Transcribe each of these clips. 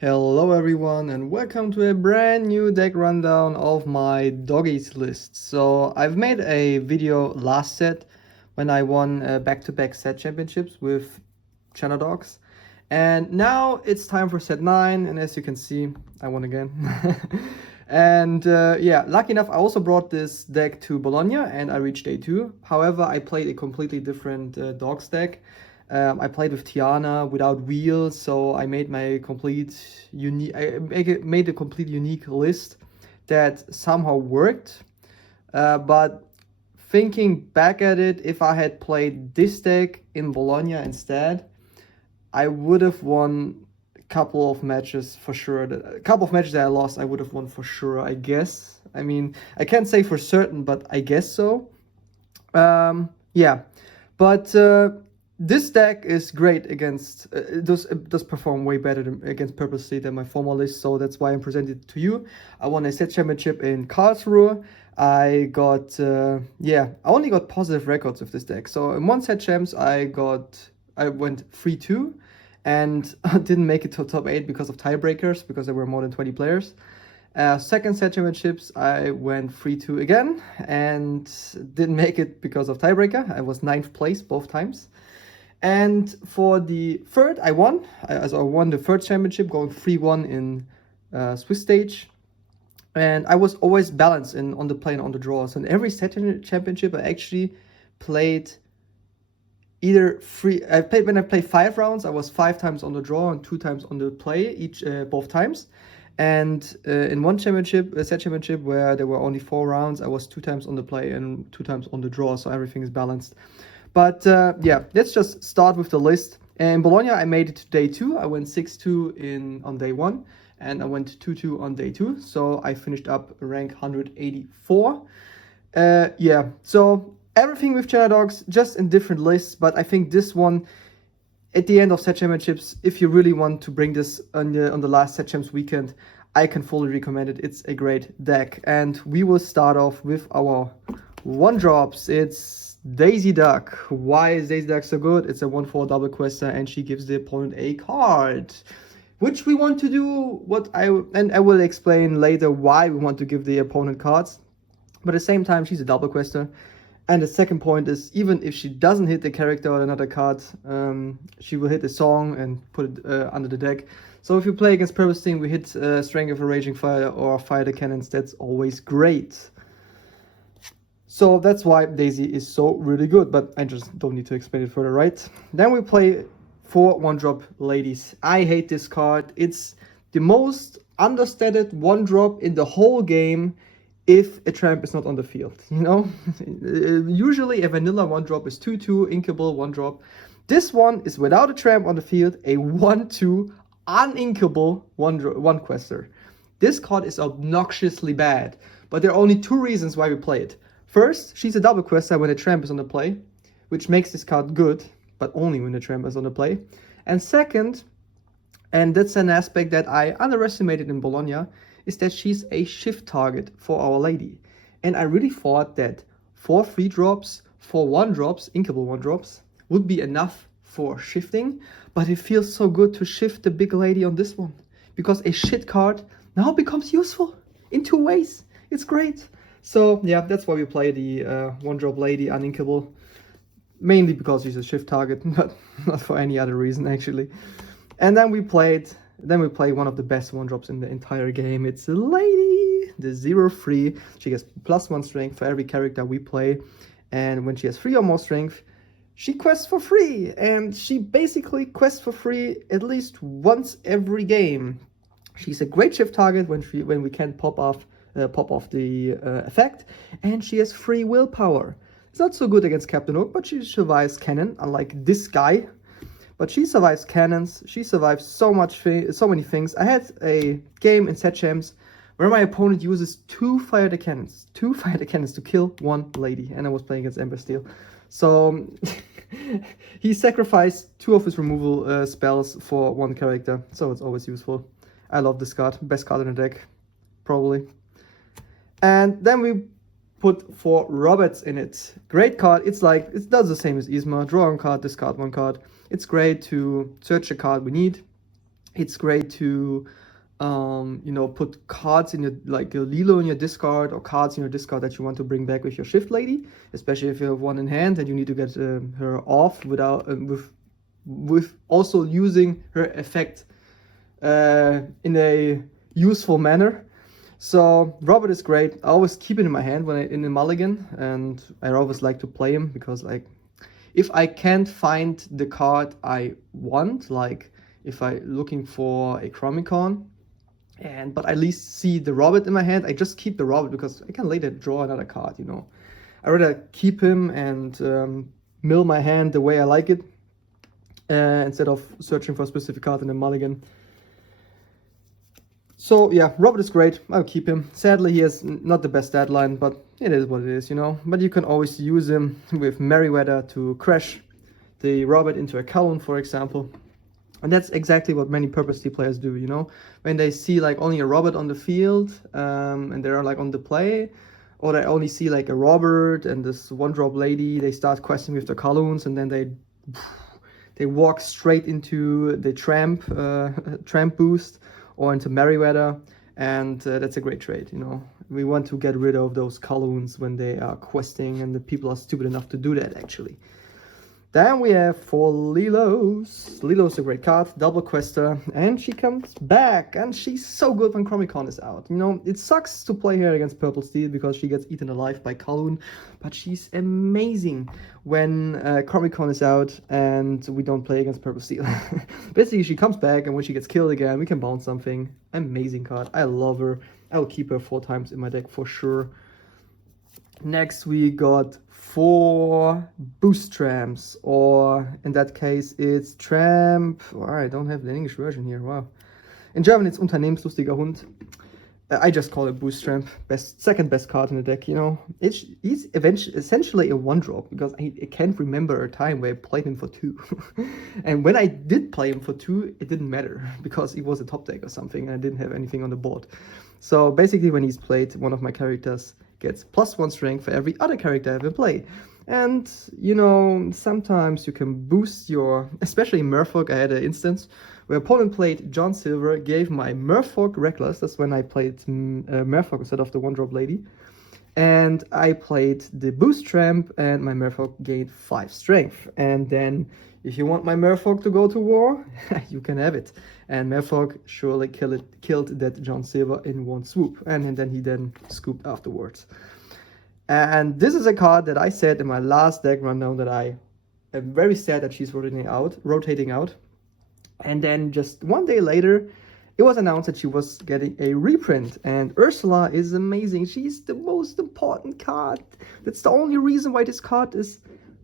Hello everyone and welcome to a brand new deck rundown of my doggies list. So I've made a video last set when I won back-to-back set championships with Chromidogs. And now it's time for set 9, and as you can see, I won again. And yeah, lucky enough I also brought this deck to Bologna and I reached day 2. However, I played a completely different dogs deck. I played with Tiana without wheels, so I made my complete unique. Made a complete unique list that somehow worked. But thinking back at it, if I had played this deck in Bologna instead, I would have won a couple of matches for sure. A couple of matches that I lost, I would have won for sure, I guess. I mean, I can't say for certain, but I guess so. Yeah, but. This deck is great against, it does perform way better against Purposely than my former list, so that's why I'm presenting it to you. I won a set championship in Karlsruhe. I got, I only got positive records with this deck. So in one set champs, I went 3-2 and didn't make it to top 8 because of tiebreakers, because there were more than 20 players. Second set championships, I went 3-2 again and didn't make it because of tiebreaker. I was 9th place both times. And for the third, I won. I won the third championship, going 3-1 in Swiss stage. And I was always balanced on the play and on the draws. And every set championship, I actually played either when I played 5 rounds, I was 5 times on the draw and 2 times on the play, both times. And in one championship, a set championship where there were only 4 rounds, I was 2 times on the play and 2 times on the draw. So everything is balanced. But yeah, let's just start with the list. In Bologna, I made it to day 2. I went 6-2 on day 1, and I went 2-2 on day 2. So I finished up rank 184. Yeah, so everything with Chromidogs, just in different lists. But I think this one, at the end of set championships, if you really want to bring this on the last set champs weekend, I can fully recommend it. It's a great deck. And we will start off with our 1-drops. It's Daisy Duck. Why is Daisy Duck so good? It's a 1/4 double quester and she gives the opponent a card, which we want to do. I will explain later why we want to give the opponent cards. But at the same time, she's a double quester. And the second point is, even if she doesn't hit the character or another card, she will hit the song and put it under the deck. So if you play against Purpose Team, we hit Strength of a Raging Fire or Fire the Cannons. That's always great. So that's why Daisy is so really good, but I just don't need to explain it further, right? Then we play 4 1-drop ladies. I hate this card. It's the most understated 1-drop in the whole game if a tramp is not on the field, you know? Usually a vanilla 1-drop is 2/2, inkable 1-drop. This one is without a tramp on the field, a 1/2 uninkable 1 quester. This card is obnoxiously bad, but there are only 2 reasons why we play it. First, she's a double quester when a tramp is on the play, which makes this card good, but only when the tramp is on the play. And second, and that's an aspect that I underestimated in Bologna, is that she's a shift target for our lady. And I really thought that 4 3-drops, 4 1-drops, inkable 1-drops, would be enough for shifting, but it feels so good to shift the big lady on this one, because a shit card now becomes useful in 2 ways. It's great. So yeah, that's why we play the 1-drop lady uninkable, mainly because she's a shift target, but not for any other reason actually. And then we play one of the best 1-drops in the entire game. It's a lady, the 0/3. She gets +1 strength for every character we play, and when she has 3 or more strength, she quests for free, and she basically quests for free at least once every game. She's a great shift target when we can't pop off the effect, and she has free willpower. It's not so good against Captain Hook, but she survives cannon, unlike this guy. But she survives cannons. She survives so many things. I had a game in set champs where my opponent uses 2 fire the cannons to kill 1 lady, and I was playing against Ember Steel. So he sacrificed 2 of his removal spells for 1 character, so it's always useful. I love this card, best card in the deck, probably. And then we put 4 Roberts in it. Great card. It does the same as Isma. Draw 1 card, discard 1 card. It's great to search a card we need. It's great to put cards in your, like a Lilo in your discard, or cards in your discard that you want to bring back with your Shift Lady, especially if you have one in hand and you need to get her off without with also using her effect in a useful manner. So Robert is great. I always keep it in my hand when in the mulligan, and I always like to play him because, like, if I can't find the card I want, like if I looking for a Chromicon, but I at least see the Robert in my hand, I just keep the Robert because I can later draw another card. I rather keep him and mill my hand the way I like it, instead of searching for a specific card in the mulligan. So yeah, Robert is great. I'll keep him. Sadly, he has not the best deadline, but it is what it is, But you can always use him with Merryweather to crash the Robert into a Calhoun, for example. And that's exactly what many purposely players do, When they see like only a Robert on the field, and they're like on the play, or they only see like a Robert and this one-drop lady, they start questing with the Calhouns, and then they walk straight into the tramp boost, or into Merryweather, and that's a great trade, We want to get rid of those Calhouns when they are questing, and the people are stupid enough to do that, actually. Then we have for Lilos. Lilos a great card, double quester, and she comes back, and she's so good when Chromicon is out. It sucks to play her against Purple Steel because she gets eaten alive by Calhoun, but she's amazing when Chromicon is out and we don't play against Purple Steel. Basically, she comes back, and when she gets killed again, we can bounce something. Amazing card. I love her. I'll keep her 4 times in my deck for sure. Next, we got 4 boost tramps, or in that case, it's tramp. Oh, I don't have the English version here. Wow. In German, it's Unternehmenslustiger Hund. I just call it boost tramp. Second best card in the deck. He's essentially a 1-drop because I can't remember a time where I played him for 2. And when I did play him for 2, it didn't matter because it was a top deck or something, and I didn't have anything on the board. So basically, when he's played, one of my characters gets +1 strength for every other character I ever play. And, sometimes you can boost especially Merfolk. I had an instance where opponent played John Silver, gave my Merfolk Reckless. That's when I played Merfolk instead of the 1-drop lady. And I played the boost tramp, and my Merfolk gained 5 strength. And then, if you want my Merfolk to go to war, you can have it. And Merfolk surely killed that John Silver in 1 swoop. And then he scooped afterwards. And this is a card that I said in my last deck rundown that I am very sad that she's rotating out. And then just 1 day later, it was announced that she was getting a reprint. And Ursula is amazing. She's the most important card. That's the only reason why this card is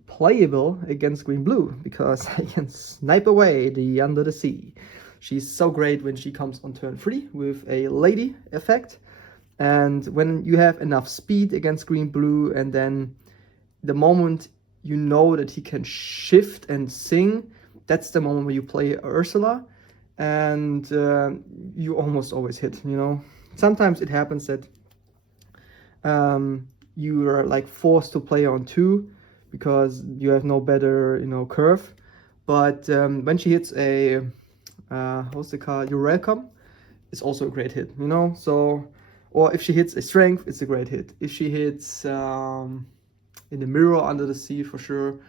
playable against green-blue, because I can snipe away the Under the Sea. She's so great when she comes on turn 3 with a lady effect. And when you have enough speed against green-blue, and then the moment you know that he can shift and sing, that's the moment where you play Ursula, and you almost always hit, Sometimes it happens that you are like forced to play on 2 because you have no better, curve. But when she hits a, what's the card? You're welcome. It's also a great hit, So, or if she hits a strength, it's a great hit. If she hits in the mirror Under the Sea, for sure.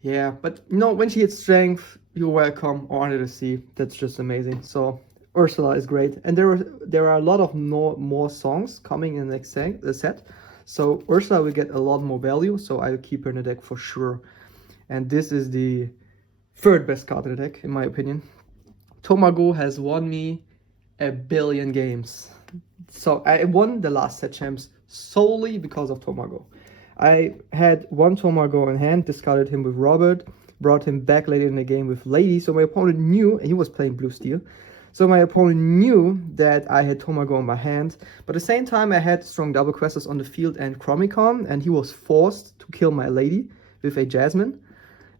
Yeah, but when she hits strength, you're welcome, or Under the Sea, that's just amazing. So Ursula is great, and there are a lot of more songs coming in the next set. So Ursula will get a lot more value, so I'll keep her in the deck for sure. And this is the 3rd best card in the deck, in my opinion. Tomago has won me 1 billion games. So I won the last set champs solely because of Tomago. I had 1 Tomago in hand, discarded him with Robert, brought him back later in the game with Lady, so my opponent knew, and he was playing blue steel, so my opponent knew that I had Tomago in my hand, but at the same time I had strong double questers on the field and Chromicon, and he was forced to kill my Lady with a Jasmine.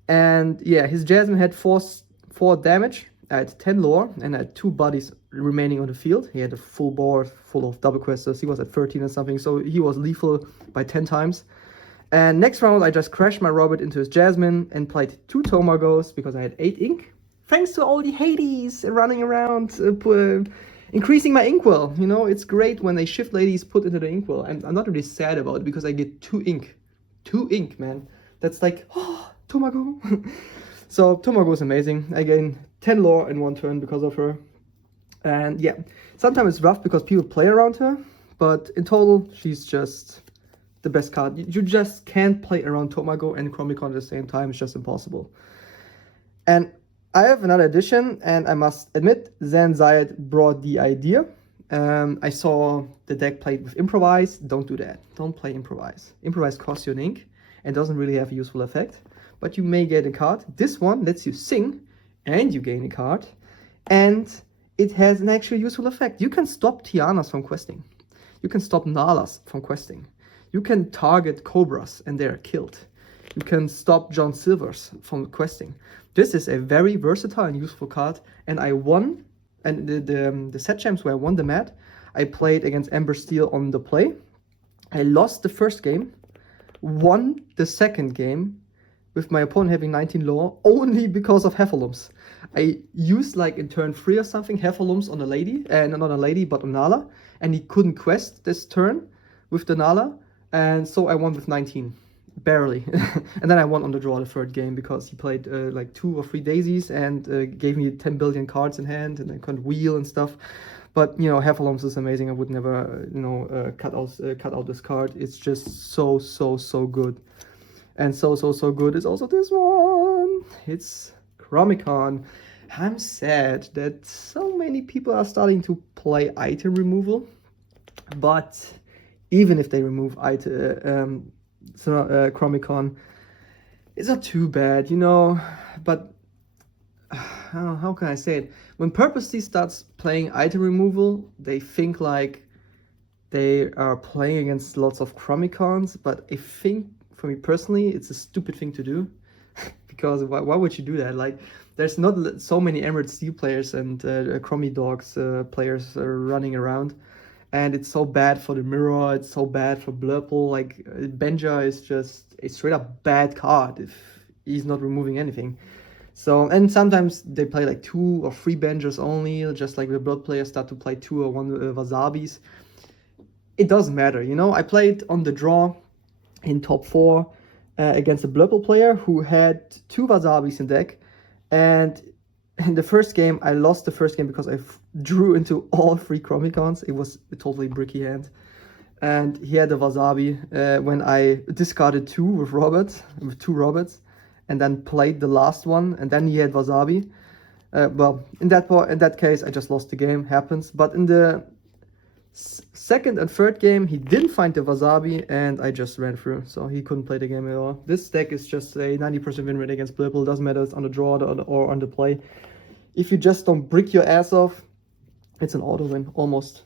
And yeah, his Jasmine had 4 damage, I had 10 lore, and I had 2 bodies remaining on the field. He had a full board full of double questers, he was at 13 or something, so he was lethal by 10 times. And next round, I just crashed my Robert into his Jasmine and played 2 Tomagos because I had 8 ink thanks to all the Hades running around, increasing my inkwell. You know, it's great when they shift ladies put into the inkwell. And I'm not really sad about it because I get 2 ink. 2 ink, man. That's like, oh, Tomago. So Tomago is amazing. I gain 10 lore in 1 turn because of her. And yeah, sometimes it's rough because people play around her. But in total, she's just the best card. You just can't play around Tomago and Chromicon at the same time. It's just impossible. And I have another addition, and I must admit, Zan Zayed brought the idea. I saw the deck played with Improvise. Don't do that. Don't play Improvise. Improvise costs you an ink and doesn't really have a useful effect. But you may get a card. This one lets you sing, and you gain a card. And it has an actual useful effect. You can stop Tianas from questing. You can stop Nalas from questing. You can target Cobras and they're killed. You can stop John Silvers from questing. This is a very versatile and useful card. And I won, and the set champs where I won the mat, I played against Ember Steel on the play. I lost the first game, won the second game, with my opponent having 19 lore, only because of Heffalumps. I used, like, in turn 3 or something, Heffalumps on a lady, not on a lady, but on Nala, and he couldn't quest this turn with the Nala, and so I won with 19. Barely. And then I won on the draw the third game because he played like 2 or 3 daisies and gave me 10 billion cards in hand, and I couldn't wheel and stuff. But, you know, Heffalumps is amazing. I would never, cut out this card. It's just so good. And so good is also this one. It's Chromicon. I'm sad that so many people are starting to play item removal. But even if they remove Chromicon, it's not too bad, you know. But how can I say it? When Purposely starts playing item removal, they think like they are playing against lots of Chromicons. But I think, for me personally, it's a stupid thing to do. Because why would you do that? Like, there's not so many Emerald Steel players and Chromidogs players running around. And it's so bad for the mirror, it's so bad for Blurple. Like, Benja is just a straight up bad card if he's not removing anything. So, and sometimes they play like 2 or 3 Benjas only, just like the Blood players start to play 2 or 1 Wasabis. It doesn't matter, you know. I played on the draw in top 4 against a Blurple player who had 2 Wasabis in deck. And in the first game, I lost the first game because I drew into all 3 Chromicons. It was a totally bricky hand. And he had a Wasabi when I discarded 2 with two Roberts, and then played the last one, and then he had Wasabi. Well, in that case, I just lost the game. Happens. But in the second and third game, he didn't find the Wasabi, and I just ran through. So he couldn't play the game at all. This deck is just a 90% win rate against Blurple. Doesn't matter if it's on the draw or on the play. If you just don't brick your ass off, it's an auto win, almost.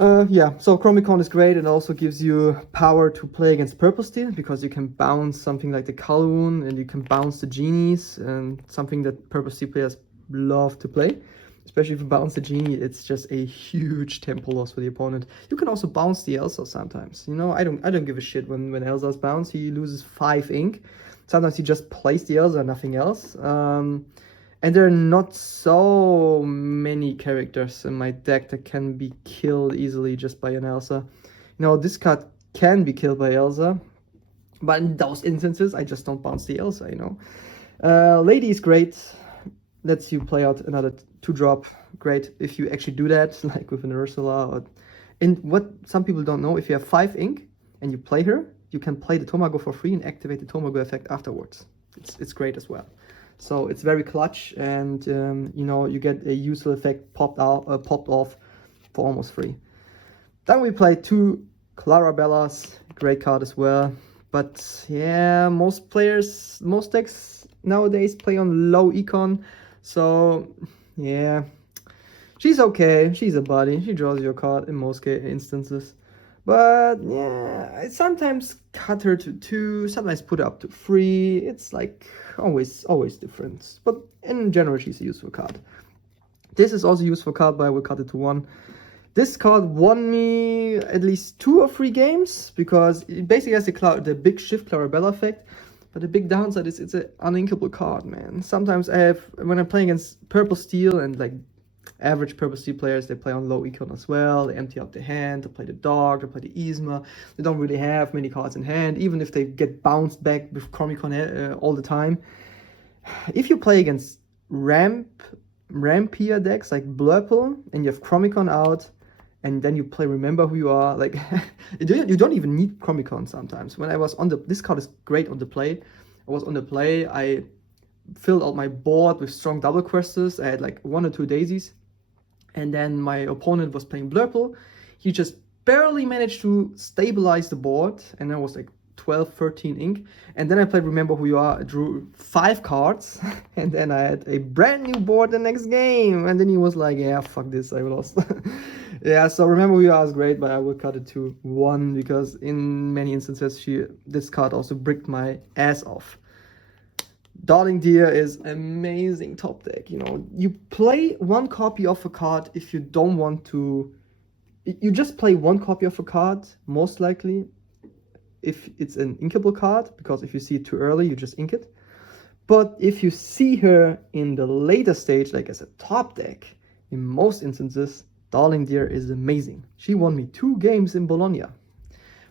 Yeah, so Chromicon is great. It also gives you power to play against Purple Steel because you can bounce something like the Calhoun and you can bounce the Genies, and something that Purple Steel players love to play. Especially if you bounce the Genie, it's just a huge tempo loss for the opponent. You can also bounce the Elsa sometimes. You know, I don't give a shit when Elsa's bounced. He loses 5 ink. Sometimes he just plays the Elsa, nothing else. And there are not so many characters in my deck that can be killed easily just by an Elsa. You know, this card can be killed by Elsa, but in those instances, I just don't bounce the Elsa, you know. Lady is great. Lets you play out another 2-drop. Great if you actually do that, like with an Ursula. And what some people don't know, if you have 5 ink and you play her, you can play the Tomago for free and activate the Tomago effect afterwards. It's great as well. So it's very clutch, and you know, you get a useful effect popped off for almost free. Then we play 2 Clarabellas, great card as well. But yeah, most decks nowadays play on low econ. So yeah, she's okay. She's a body. She draws your card in most instances. But yeah, I sometimes cut her to 2, sometimes put her up to 3. It's like always different. But in general, she's a useful card. This is also a useful card, but I will cut it to 1. This card won me at least 2 or 3 games because it basically has the big shift Clarabella effect. But the big downside is it's an uninkable card, man. Sometimes I have, when I'm playing against purple steel and like average purple steel players, they play on low econ as well. They empty out their hand, they play the dog, they play the Yzma. They don't really have many cards in hand, even if they get bounced back with Chromicon all the time. If you play against rampier decks like Blurple and you have Chromicon out, and then you play Remember Who You Are, like you don't even need Chromicon sometimes. When I was on this card is great on the play. I was on the play, I filled out my board with strong double questers. I had like 1 or 2 daisies, and then my opponent was playing Blurple. He just barely managed to stabilize the board, and I was like 12, 13 ink. And then I played Remember Who You Are. I drew 5 cards, and then I had a brand new board the next game. And then he was like, yeah, fuck this, I lost. Yeah, so Remember Who You Are is great, but I will cut it to 1 because in many instances this card also bricked my ass off. Darling Deer is amazing top deck. You know, you play 1 copy of a card if you don't want to. You just play 1 copy of a card, most likely, if it's an inkable card, because if you see it too early, you just ink it. But if you see her in the later stage, like as a top deck, in most instances, Darling Deer is amazing. She won me 2 games in Bologna,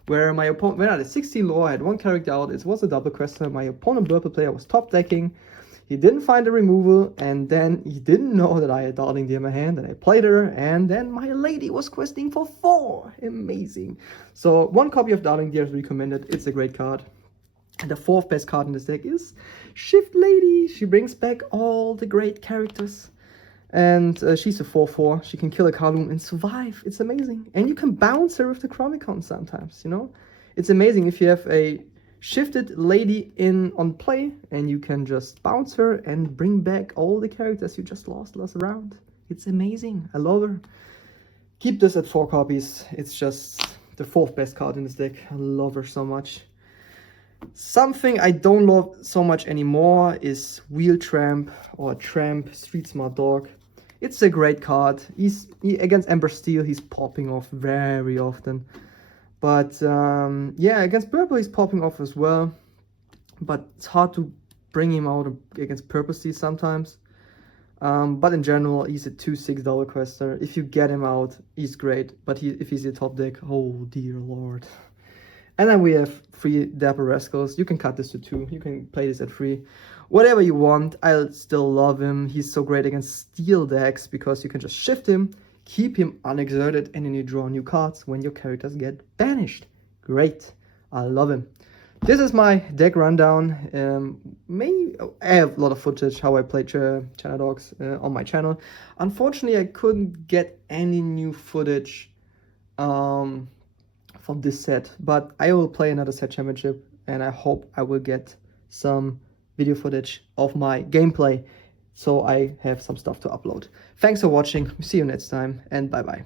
where my opponent, when I had a 16 lore, I had 1 character out, it was a double quester, my opponent Blurple player was top decking, he didn't find a removal, and then he didn't know that I had Darling Deer in my hand, and I played her, and then my lady was questing for 4. Amazing. So 1 copy of Darling Deer is recommended, it's a great card. And the 4th best card in this deck is Shift Lady. She brings back all the great characters. And she's a 4/4. She can kill a Kaloum and survive. It's amazing. And you can bounce her with the Chromicon sometimes, you know? It's amazing if you have a shifted lady on play and you can just bounce her and bring back all the characters you just lost last round. It's amazing. I love her. Keep this at 4 copies. It's just the 4th best card in this deck. I love her so much. Something I don't love so much anymore is Wheel Tramp or Tramp Street Smart Dog. It's a great card. Against Ember Steel, he's popping off very often. But yeah, against Purple, he's popping off as well. But it's hard to bring him out against Purple Steel sometimes. But in general, he's a 2/6 double quester. If you get him out, he's great. But if he's your top deck, oh dear lord. And then we have 3 Dapper Rascals. You can cut this to 2. You can play this at 3. Whatever you want. I still love him. He's so great against steel decks because you can just shift him, keep him unexerted, and then you draw new cards when your characters get banished. Great. I love him. This is my deck rundown. I have a lot of footage how I play Chromidogs on my channel. Unfortunately, I couldn't get any new footage from this set, but I will play another set championship, and I hope I will get some video footage of my gameplay so I have some stuff to upload. Thanks for watching. See you next time, and bye bye.